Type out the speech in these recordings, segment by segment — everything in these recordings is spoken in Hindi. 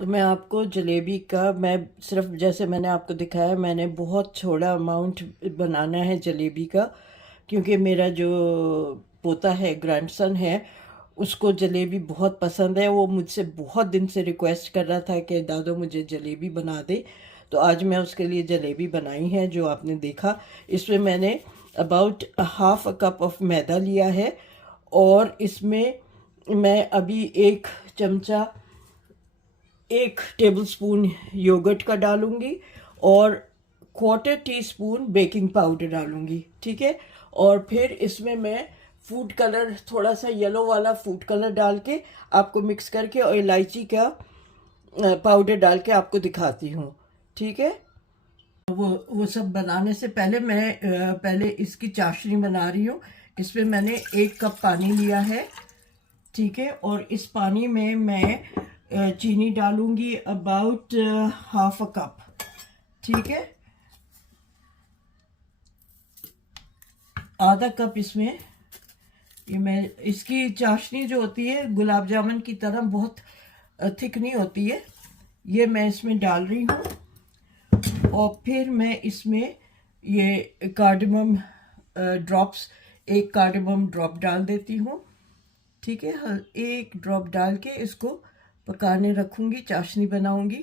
तो मैं आपको जलेबी का मैं सिर्फ जैसे मैंने आपको दिखाया, मैंने बहुत थोड़ा अमाउंट बनाना है जलेबी का, क्योंकि मेरा जो पोता है, ग्रैंडसन है, उसको जलेबी बहुत पसंद है। वो मुझसे बहुत दिन से रिक्वेस्ट कर रहा था कि दादो मुझे जलेबी बना दे। तो आज मैं उसके लिए जलेबी बनाई है जो आपने देखा। इसमें मैंने about half a cup of मैदा लिया है, और इसमें मैं अभी एक टेबलस्पून योगर्ट का डालूंगी, और quarter tea spoon baking powder डालूंगी, ठीक है। और फिर इसमें मैं फूड कलर, थोड़ा सा येलो वाला फूड कलर डाल के आपको मिक्स करके, और इलायची का पाउडर डाल के आपको दिखाती हूँ, ठीक है। वो सब बनाने से पहले मैं पहले इसकी चाशनी बना रही हूँ। इसमें मैंने 1 कप पानी लिया है, ठीक है। और इस पानी में मैं चीनी डालूंगी अबाउट हाफ अ कप, ठीक है। आधा कप इसमें, ये मैं इसकी चाशनी जो होती है गुलाब जामुन की तरह बहुत थिक नहीं होती है, ये मैं इसमें डाल रही हूँ। और फिर मैं इसमें ये कार्डमम ड्रॉप्स, 1 कार्डमम ड्रॉप डाल देती हूँ, ठीक है। 1 ड्रॉप डाल के इसको पकाने रखूँगी, चाशनी बनाऊँगी,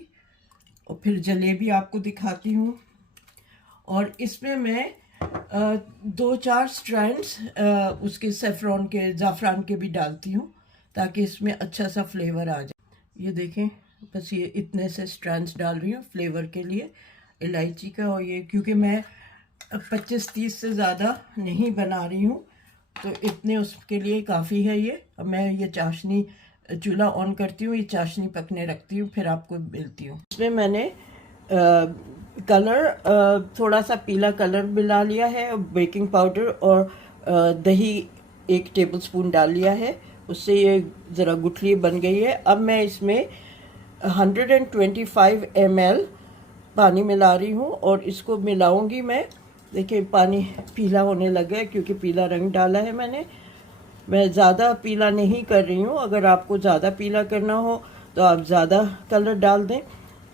और फिर जलेबी आपको दिखाती हूँ। और इसमें मैं 2-4 स्ट्रैंड्स उसके सेफ्रॉन के, ज़ाफ़रान के भी डालती हूँ, ताकि इसमें अच्छा सा फ्लेवर आ जाए। ये देखें, बस ये इतने से स्ट्रैंड्स डाल रही हूँ फ्लेवर के लिए, इलायची का। और ये क्योंकि मैं 25-30 से ज़्यादा नहीं बना रही हूँ, तो इतने उसके लिए काफ़ी है ये। अब मैं ये चाशनी, चूल्हा ऑन करती हूँ, ये चाशनी पकने रखती हूँ, फिर आपको मिलती हूँ। इसमें मैंने कलर, थोड़ा सा पीला कलर मिला लिया है, बेकिंग पाउडर, और दही 1 टेबलस्पून डाल लिया है, उससे ये ज़रा गुठली बन गई है। अब मैं इसमें 125 ml पानी मिला रही हूँ, और इसको मिलाऊंगी मैं। देखिए पानी पीला होने लगा है, क्योंकि पीला रंग डाला है मैंने। मैं ज़्यादा पीला नहीं कर रही हूँ, अगर आपको ज़्यादा पीला करना हो तो आप ज़्यादा कलर डाल दें।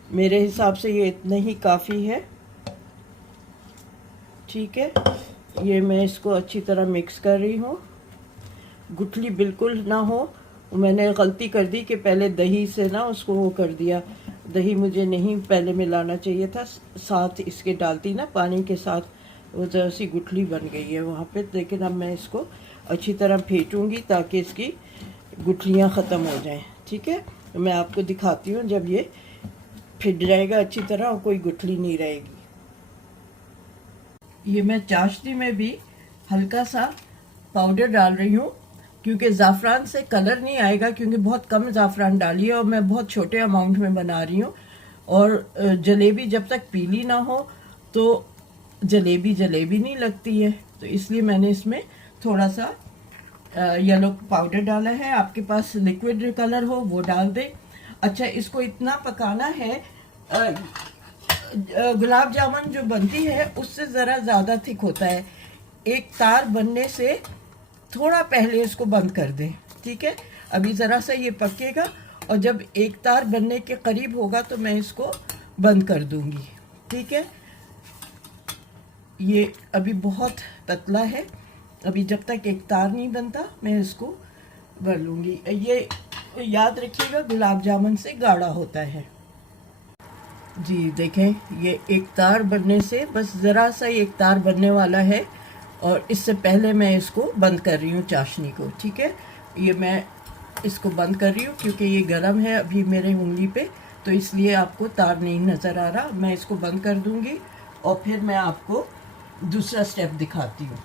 मेरे हिसाब से ये इतना ही काफ़ी है, ठीक है। ये मैं इसको अच्छी तरह मिक्स कर रही हूँ, गुठली बिल्कुल ना हो। मैंने गलती कर दी कि पहले दही से ना उसको वो कर दिया, दही मुझे नहीं पहले मिलाना चाहिए था, साथ इसके डालती ना पानी के साथ, वो जरा सी गुठली बन गई है वहाँ पे। लेकिन अब मैं इसको अच्छी तरह फेंटूंगी ताकि इसकी गुठलियाँ ख़त्म हो जाएं, ठीक है। तो मैं आपको दिखाती हूँ जब ये फिट जाएगा अच्छी तरह और कोई गुठली नहीं रहेगी। ये मैं चाशनी में भी हल्का सा पाउडर डाल रही हूँ, क्योंकि ज़ाफ़रान से कलर नहीं आएगा, क्योंकि बहुत कम ज़ाफ़रान डाली है और मैं बहुत छोटे अमाउंट में बना रही हूँ। और जलेबी जब तक पीली ना हो तो जलेबी जलेबी नहीं लगती है, तो इसलिए मैंने इसमें थोड़ा सा येलो पाउडर डाला है। आपके पास लिक्विड कलर हो वो डाल दें। अच्छा, इसको इतना पकाना है, गुलाब जामुन जो बनती है उससे ज़रा ज़्यादा थिक होता है। एक तार बनने से थोड़ा पहले इसको बंद कर दें, ठीक है। अभी ज़रा सा ये पकेगा, और जब एक तार बनने के करीब होगा तो मैं इसको बंद कर दूंगी, ठीक है। ये अभी बहुत पतला है, अभी जब तक एक तार नहीं बनता मैं इसको भर लूँगी। ये याद रखिएगा गुलाब जामुन से गाढ़ा होता है। जी देखें, ये एक तार बनने से, बस ज़रा सा एक तार बनने वाला है, और इससे पहले मैं इसको बंद कर रही हूँ चाशनी को, ठीक है। ये मैं इसको बंद कर रही हूँ क्योंकि ये गर्म है अभी मेरे उंगली पे, तो इसलिए आपको तार नहीं नज़र आ रहा। मैं इसको बंद कर दूँगी और फिर मैं आपको दूसरा स्टेप दिखाती हूँ।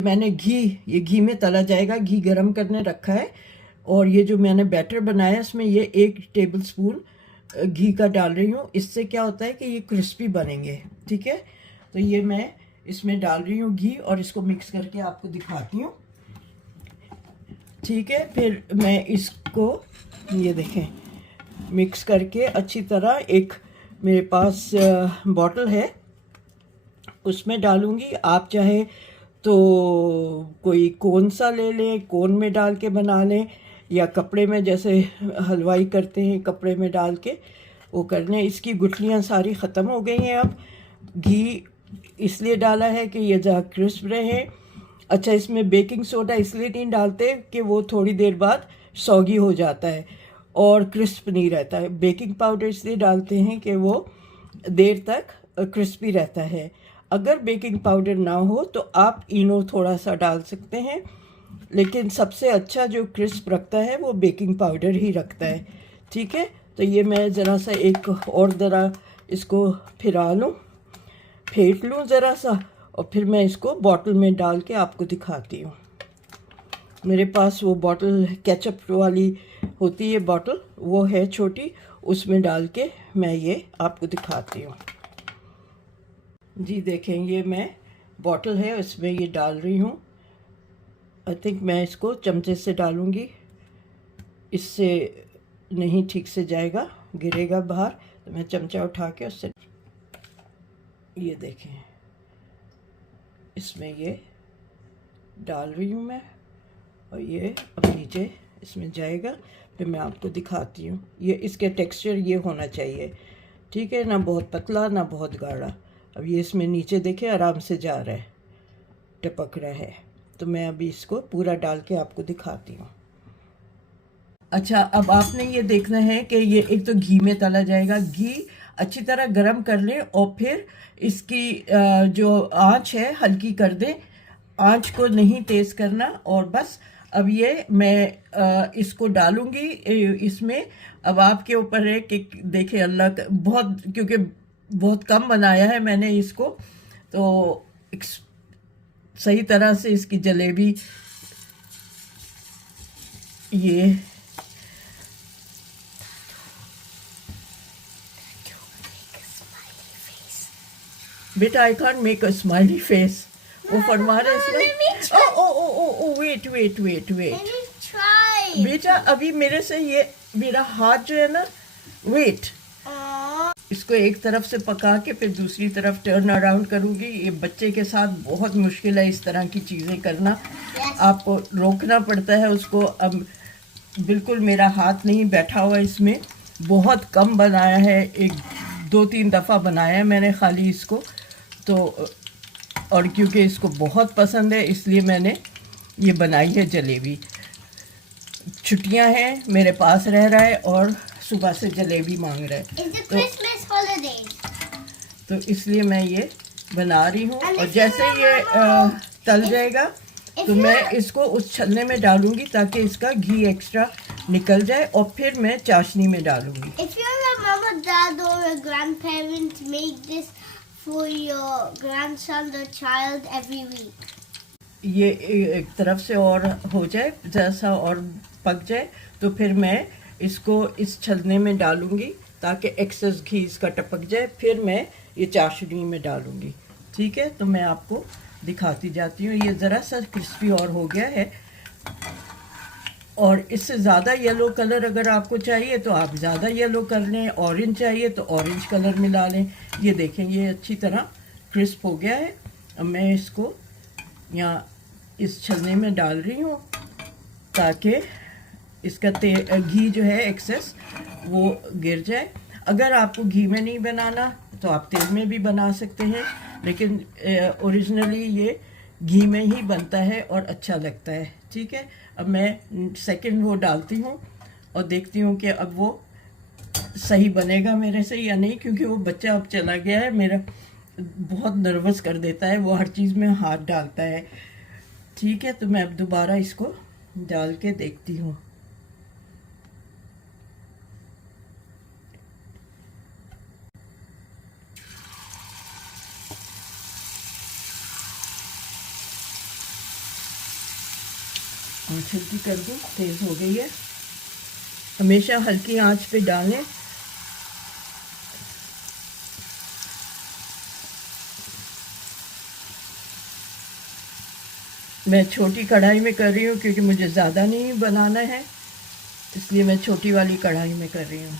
मैंने ये घी में तला जाएगा, घी गरम करने रखा है, और ये जो मैंने बैटर बनाया है इसमें ये 1 टेबलस्पून घी का डाल रही हूँ। इससे क्या होता है कि ये क्रिस्पी बनेंगे, ठीक है। तो ये मैं इसमें डाल रही हूँ घी, और इसको मिक्स करके आपको दिखाती हूँ, ठीक है। फिर मैं इसको, ये देखें, मिक्स करके अच्छी तरह, एक मेरे पास बॉटल है उसमें डालूंगी। आप चाहे तो कोई कोन सा ले लें, कोन में डाल के बना लें, या कपड़े में जैसे हलवाई करते हैं कपड़े में डाल के वो कर लें। इसकी गुठलियाँ सारी ख़त्म हो गई हैं। अब घी इसलिए डाला है कि ये ज़रा क्रिस्प रहे। अच्छा, इसमें बेकिंग सोडा इसलिए नहीं डालते कि वो थोड़ी देर बाद सौगी हो जाता है और क्रिस्प नहीं रहता है। बेकिंग पाउडर इसलिए डालते हैं कि वो देर तक क्रिस्पी रहता है। अगर बेकिंग पाउडर ना हो तो आप इनो थोड़ा सा डाल सकते हैं, लेकिन सबसे अच्छा जो क्रिस्प रखता है वो बेकिंग पाउडर ही रखता है। ठीक है, तो ये मैं ज़रा सा एक और ज़रा इसको फिरा लूँ, फेंट लूँ ज़रा सा, और फिर मैं इसको बॉटल में डाल के आपको दिखाती हूँ। मेरे पास वो बॉटल केचप वाली होती है बॉटल, वो है छोटी, उसमें डाल के मैं ये आपको दिखाती हूँ। जी देखें, ये मैं बॉटल है उसमें ये डाल रही हूँ। आई थिंक मैं इसको चमचे से डालूँगी, इससे नहीं ठीक से जाएगा, गिरेगा बाहर, तो मैं चमचा उठा के उससे, ये देखें इसमें ये डाल रही हूँ मैं, और ये अब नीचे इसमें जाएगा। फिर मैं आपको दिखाती हूँ। ये इसके टेक्सचर ये होना चाहिए, ठीक है, ना बहुत पतला ना बहुत गाढ़ा। अब ये इसमें नीचे देखे आराम से जा रहा है, टपक रहा है। तो मैं अभी इसको पूरा डाल के आपको दिखाती हूँ। अच्छा, अब आपने ये देखना है कि ये एक तो घी में तला जाएगा। घी अच्छी तरह गरम कर लें और फिर इसकी जो आंच है हल्की कर दें, आंच को नहीं तेज़ करना। और बस अब ये मैं इसको डालूंगी इसमें। अब आपके ऊपर है कि देखें, अल्लाह बहुत, क्योंकि बहुत कम बनाया है मैंने इसको, तो सही तरह से इसकी जलेबी ये बेटा, I can't make a smiley face. वो फरमा रहे इसमें, oh wait wait wait wait बेटा, अभी मेरे से ये मेरा हाथ जो है ना, वेट, इसको एक तरफ से पका के फिर दूसरी तरफ टर्न अराउंड करूँगी। ये बच्चे के साथ बहुत मुश्किल है इस तरह की चीज़ें करना। आपको रोकना पड़ता है उसको। अब बिल्कुल मेरा हाथ नहीं बैठा हुआ इसमें, बहुत कम बनाया है, एक 2-3 दफ़ा बनाया है मैंने खाली इसको। तो और क्योंकि इसको बहुत पसंद है इसलिए मैंने ये बनाई है जलेबी। छुट्टियां हैं, मेरे पास रह रहा है और सुबह से जलेबी मांग रहा है, तो इसलिए मैं ये बना रही हूँ। और जैसे ये तल जाएगा तो मैं इसको उस छलने में डालूंगी ताकि इसका घी एक्स्ट्रा निकल जाए, और फिर मैं चाशनी में डालूंगी। If you're a mom or dad or a grandparent, make this for your grandson or child every week. ये एक तरफ से और हो जाए, जैसा और पक जाए, तो फिर मैं इसको इस छलने में डालूंगी ताकि एक्सेस घी इसका टपक जाए। फिर मैं ये चाशनी में डालूंगी। ठीक है, तो मैं आपको दिखाती जाती हूँ। ये ज़रा सा क्रिस्पी और हो गया है, और इससे ज़्यादा येलो कलर अगर आपको चाहिए तो आप ज़्यादा येलो कर लें, ऑरेंज चाहिए तो ऑरेंज कलर मिला लें। ये देखें, ये अच्छी तरह क्रिस्प हो गया है। अब मैं इसको यहाँ इस छलने में डाल रही हूँ ताकि इसका घी जो है एक्सेस वो गिर जाए। अगर आपको घी में नहीं बनाना तो आप तेल में भी बना सकते हैं, लेकिन ओरिजिनली ये घी में ही बनता है और अच्छा लगता है। ठीक है, अब मैं सेकंड वो डालती हूँ और देखती हूँ कि अब वो सही बनेगा मेरे से या नहीं, क्योंकि वो बच्चा अब चला गया है, मेरा बहुत नर्वस कर देता है, वो हर चीज़ में हाथ डालता है। ठीक है, तो मैं अब दोबारा इसको डाल के देखती हूँ। और छिलकी कर दूँ, तेज़ हो गई है। हमेशा हल्की आंच पे डालें। मैं छोटी कढ़ाई में कर रही हूँ क्योंकि मुझे ज़्यादा नहीं बनाना है, इसलिए मैं छोटी वाली कढ़ाई में कर रही हूँ।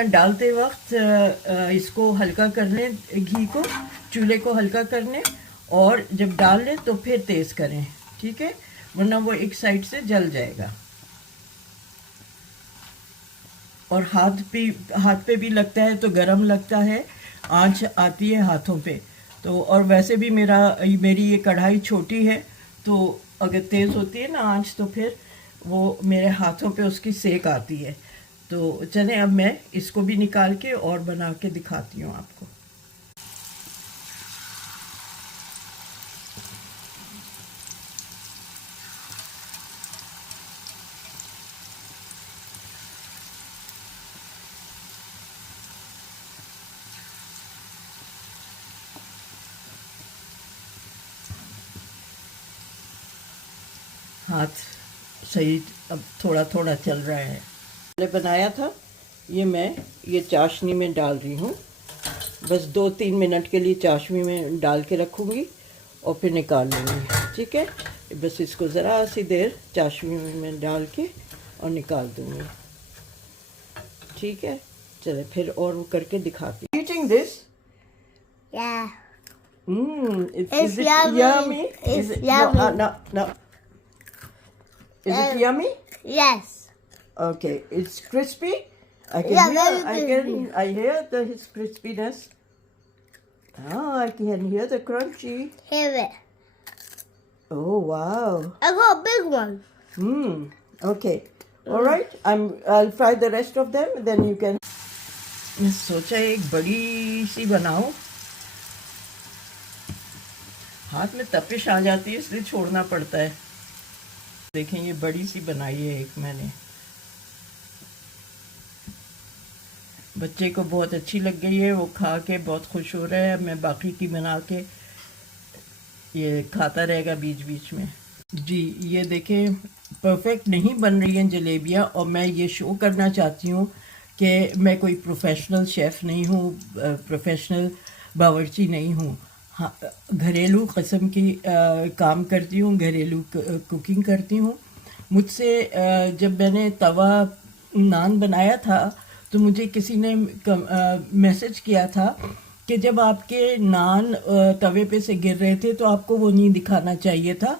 डालते वक्त इसको हल्का करने, घी को, चूल्हे को हल्का करने, और जब डाल लें तो फिर तेज़ करें, ठीक है, वरना वो एक साइड से जल जाएगा। और हाथ पे भी लगता है तो गरम लगता है, आंच आती है हाथों पे। तो और वैसे भी मेरी ये कढ़ाई छोटी है, तो अगर तेज़ होती है ना आंच तो फिर वो मेरे हाथों पे उसकी सेक आती है। तो चलें अब मैं इसको भी निकाल के और बना के दिखाती हूँ आपको। हाथ सही अब थोड़ा थोड़ा चल रहा है। मैंने बनाया था ये चाशनी में डाल रही हूँ। बस 2-3 मिनट के लिए चाशनी में डाल के रखूँगी और फिर निकाल लूँगी, ठीक है। बस इसको ज़रा सी देर चाशनी में डाल के और निकाल दूँगी, ठीक है। चले फिर और वो करके दिखाती हूँ। Eating this? Yeah. Is it yummy? It's Is it, yummy. No. Is it yummy? Yes. Okay, it's crispy. I hear his crispiness. I can hear the crunchy. Hear it. Oh wow. I got a big one. Okay. All right. I'll fry the rest of them. Then you can. मैं सोचा एक बड़ी सी बनाऊं। हाथ में तपिश आ जाती है इसलिए छोड़ना पड़ता है। देखें ये बड़ी सी बनाई है एक मैंने। बच्चे को बहुत अच्छी लग गई है, वो खा के बहुत खुश हो रहा है। मैं बाकी की बना के ये खाता रहेगा बीच बीच में। जी ये देखें परफेक्ट नहीं बन रही हैं जलेबियाँ, और मैं ये शो करना चाहती हूँ कि मैं कोई प्रोफेशनल शेफ़ नहीं हूँ, प्रोफेशनल बावर्ची नहीं हूँ। हाँ, घरेलू किस्म की काम करती हूँ, घरेलू कुकिंग करती हूँ। मुझसे जब मैंने तवा नान बनाया था तो मुझे किसी ने मैसेज किया था कि जब आपके नान तवे पे से गिर रहे थे तो आपको वो नहीं दिखाना चाहिए था।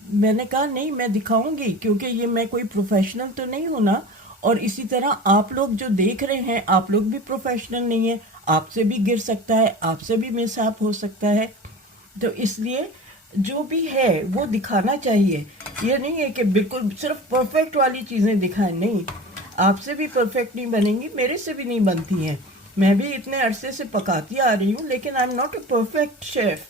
मैंने कहा नहीं, मैं दिखाऊंगी, क्योंकि ये मैं कोई प्रोफेशनल तो नहीं हूँ ना। और इसी तरह आप लोग जो देख रहे हैं, आप लोग भी प्रोफेशनल नहीं है, आपसे भी गिर सकता है, आपसे भी मिसहैप हो सकता है। तो इसलिए जो भी है वो दिखाना चाहिए। ये नहीं है कि बिल्कुल सिर्फ परफेक्ट वाली चीज़ें दिखाएं, नहीं, आपसे भी परफेक्ट नहीं बनेंगी, मेरे से भी नहीं बनती हैं। मैं भी इतने अरसे से पकाती आ रही हूँ, लेकिन I am not a perfect chef,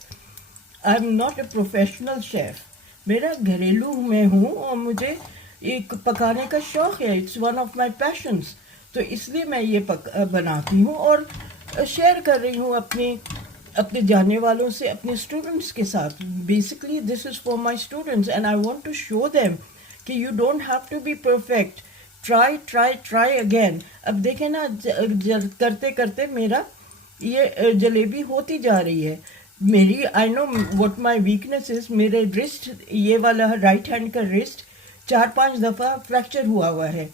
I am not a professional chef. मेरा घरेलू मैं हूँ और मुझे एक पकाने का शौक़ है, it's one of my patience. तो इसलिए मैं ये बनाती हूँ और शेयर कर रही हूँ अपने जानने वालों से, अपने स्टूडेंट्स के साथ। Basically this is for my students and I want to show them कि you don't have to be perfect, try again. अब देखें ना, करते करते मेरा ये जलेबी होती जा रही है। मेरी I know what my weakness is. मेरे रिस्ट, ये वाला राइट हैंड का रिस्ट 4-5 दफ़ा फ्रैक्चर हुआ है।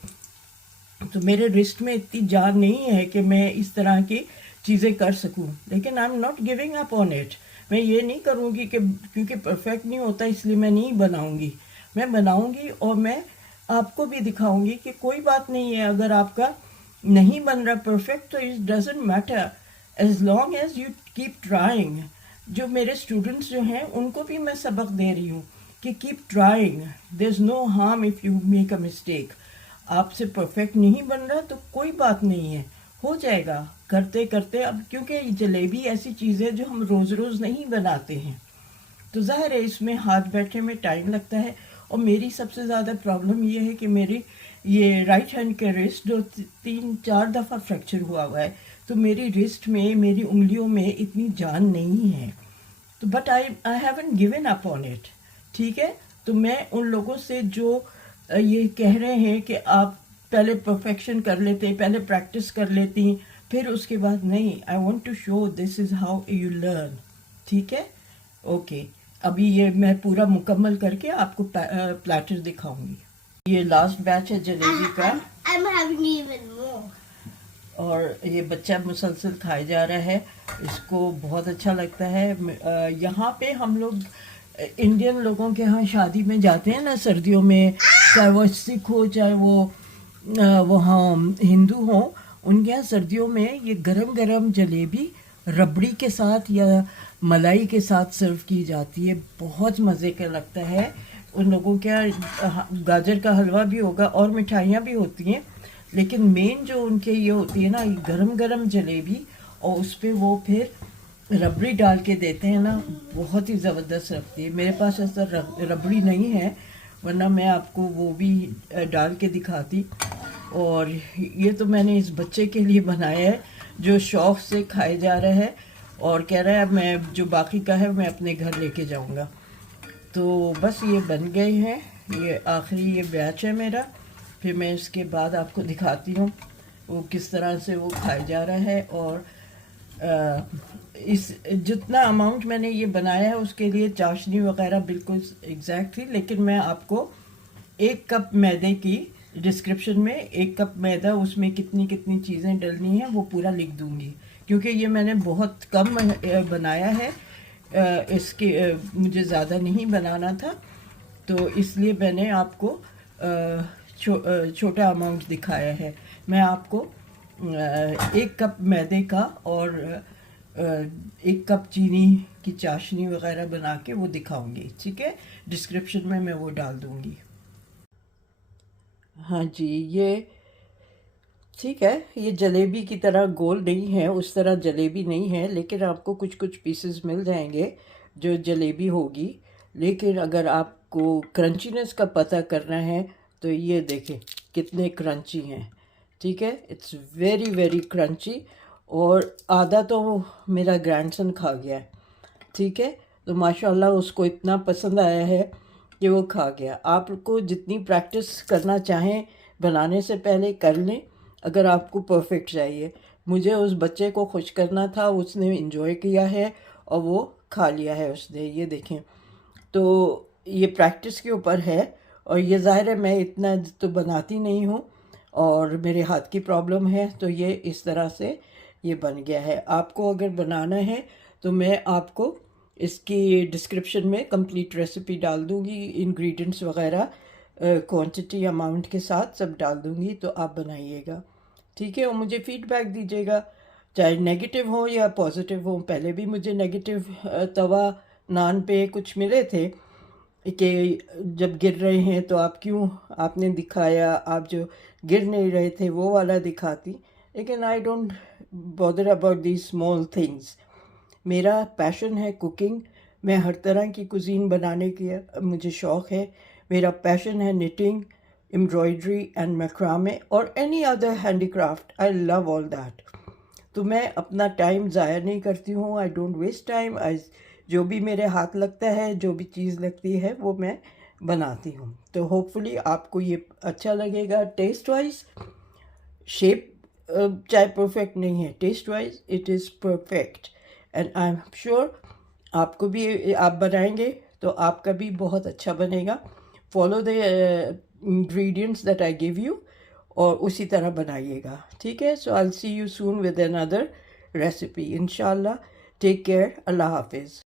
तो मेरे रिस्ट में इतनी जान नहीं है कि मैं इस तरह की चीज़ें कर सकूं, लेकिन I am not giving up on it. मैं ये नहीं करूँगी कि क्योंकि परफेक्ट नहीं होता इसलिए मैं नहीं बनाऊँगी। मैं बनाऊँगी और मैं आपको भी दिखाऊँगी कि कोई बात नहीं है, अगर आपका नहीं बन रहा परफेक्ट तो it doesn't matter, as long as you keep trying. जो मेरे स्टूडेंट्स जो हैं उनको भी मैं सबक दे रही हूँ कि keep trying, there is no harm if you make a mistake. आपसे परफेक्ट नहीं बन रहा तो कोई बात नहीं है, हो जाएगा करते करते। अब क्योंकि जलेबी ऐसी चीज़ है जो हम रोज़ रोज़ नहीं बनाते हैं, तो ज़ाहिर है इसमें हाथ बैठने में टाइम लगता है। और मेरी सबसे ज़्यादा प्रॉब्लम ये है कि मेरी ये राइट हैंड के रिस्ट जो 3-4 दफ़ा फ्रैक्चर हुआ है, तो मेरी रिस्ट में, मेरी उंगलियों में इतनी जान नहीं है। तो but I haven't given up on it, ठीक है। तो मैं उन लोगों से जो ये कह रहे हैं कि आप पहले परफेक्शन कर लेते, पहले प्रैक्टिस कर लेती, फिर उसके बाद नहीं, I want to show this is how you learn, ठीक है। ओके, अभी ये मैं पूरा मुकम्मल करके आपको प्लेटर दिखाऊंगी। ये लास्ट बैच है जलेबी का। I'm having even more. और ये बच्चा मुसलसल खाए जा रहा है, इसको बहुत अच्छा लगता है। यहाँ पे हम लोग इंडियन लोगों के यहाँ शादी में जाते हैं ना सर्दियों में, चाहे वो सिख हो चाहे वो हम हिंदू हो, उनके यहाँ सर्दियों में ये गरम गरम जलेबी रबड़ी के साथ या मलाई के साथ सर्व की जाती है। बहुत मज़े का लगता है। उन लोगों के यहाँ गाजर का हलवा भी होगा और मिठाइयाँ भी होती हैं, लेकिन मेन जो उनके ये होती है ना, ये गरम गरम जलेबी और उस पर वो फिर रबड़ी डाल के देते हैं ना, बहुत ही ज़बरदस्त लगती है। मेरे पास ऐसा रबड़ी नहीं है, वरना मैं आपको वो भी डाल के दिखाती। और ये तो मैंने इस बच्चे के लिए बनाया है जो शौक़ से खाए जा रहा है और कह रहा है मैं जो बाकी का है मैं अपने घर लेके जाऊंगा। तो बस ये बन गए हैं, ये आखिरी ये बैच है मेरा। फिर मैं इसके बाद आपको दिखाती हूँ वो किस तरह से वो खाया जा रहा है। और इस जितना अमाउंट मैंने ये बनाया है उसके लिए चाशनी वगैरह बिल्कुल एग्जैक्ट थी, लेकिन मैं आपको 1 कप मैदे की डिस्क्रिप्शन में 1 कप मैदा उसमें कितनी कितनी चीज़ें डलनी है वो पूरा लिख दूंगी, क्योंकि ये मैंने बहुत कम बनाया है। इसके मुझे ज़्यादा नहीं बनाना था, तो इसलिए मैंने आपको छोटा अमाउंट दिखाया है। मैं आपको 1 कप मैदे का और 1 कप चीनी की चाशनी वगैरह बना के वो दिखाऊंगी, ठीक है। डिस्क्रिप्शन में मैं वो डाल दूंगी। हाँ जी, ये ठीक है। ये जलेबी की तरह गोल नहीं है, उस तरह जलेबी नहीं है, लेकिन आपको कुछ कुछ पीसेस मिल जाएंगे जो जलेबी होगी। लेकिन अगर आपको क्रंचीनेस का पता करना है तो ये देखें कितने क्रंची हैं, ठीक है। It's very very crunchy. और आधा तो मेरा ग्रैंडसन खा गया है, ठीक है। तो माशाल्लाह उसको इतना पसंद आया है कि वो खा गया। आपको जितनी प्रैक्टिस करना चाहें बनाने से पहले कर लें, अगर आपको परफेक्ट चाहिए। मुझे उस बच्चे को खुश करना था, उसने एंजॉय किया है और वो खा लिया है उसने, ये देखें। तो ये प्रैक्टिस के ऊपर है। और ये ज़ाहिर है मैं इतना तो बनाती नहीं हूँ और मेरे हाथ की प्रॉब्लम है, तो ये इस तरह से ये बन गया है। आपको अगर बनाना है तो मैं आपको इसकी डिस्क्रिप्शन में कंप्लीट रेसिपी डाल दूँगी, इंग्रेडिएंट्स वगैरह क्वांटिटी अमाउंट के साथ सब डाल दूँगी, तो आप बनाइएगा, ठीक है। और मुझे फीडबैक दीजिएगा, चाहे नेगेटिव हो या पॉजिटिव हो। पहले भी मुझे नेगेटिव तवा नान पे कुछ मिले थे कि जब गिर रहे हैं तो आप क्यों आपने दिखाया, आप जो गिर नहीं रहे थे वो वाला दिखाती। लेकिन I don't bother about these small things. मेरा पैशन है कुकिंग, मैं हर तरह की कुजीन बनाने की मुझे शौक़ है। मेरा पैशन है निटिंग, एम्ब्रॉयडरी एंड मैक्रामे और any other handicraft. I love all that. तो मैं अपना टाइम ज़ाया नहीं करती हूँ, आई डोंट वेस्ट टाइम। जो भी मेरे हाथ लगता है, जो भी चीज़ लगती है वो मैं बनाती हूँ। तो होपफुली आपको ये अच्छा लगेगा। टेस्ट वाइज शेप चाहे परफेक्ट नहीं है, taste wise it is perfect and I am sure आपको भी, आप बनाएंगे तो आपका भी बहुत अच्छा बनेगा। Follow the ingredients that I give you और उसी तरह बनाइएगा, ठीक है। So I will see you soon with another recipe इंशाल्लाह। टेक केयर, अल्लाह हाफिज़।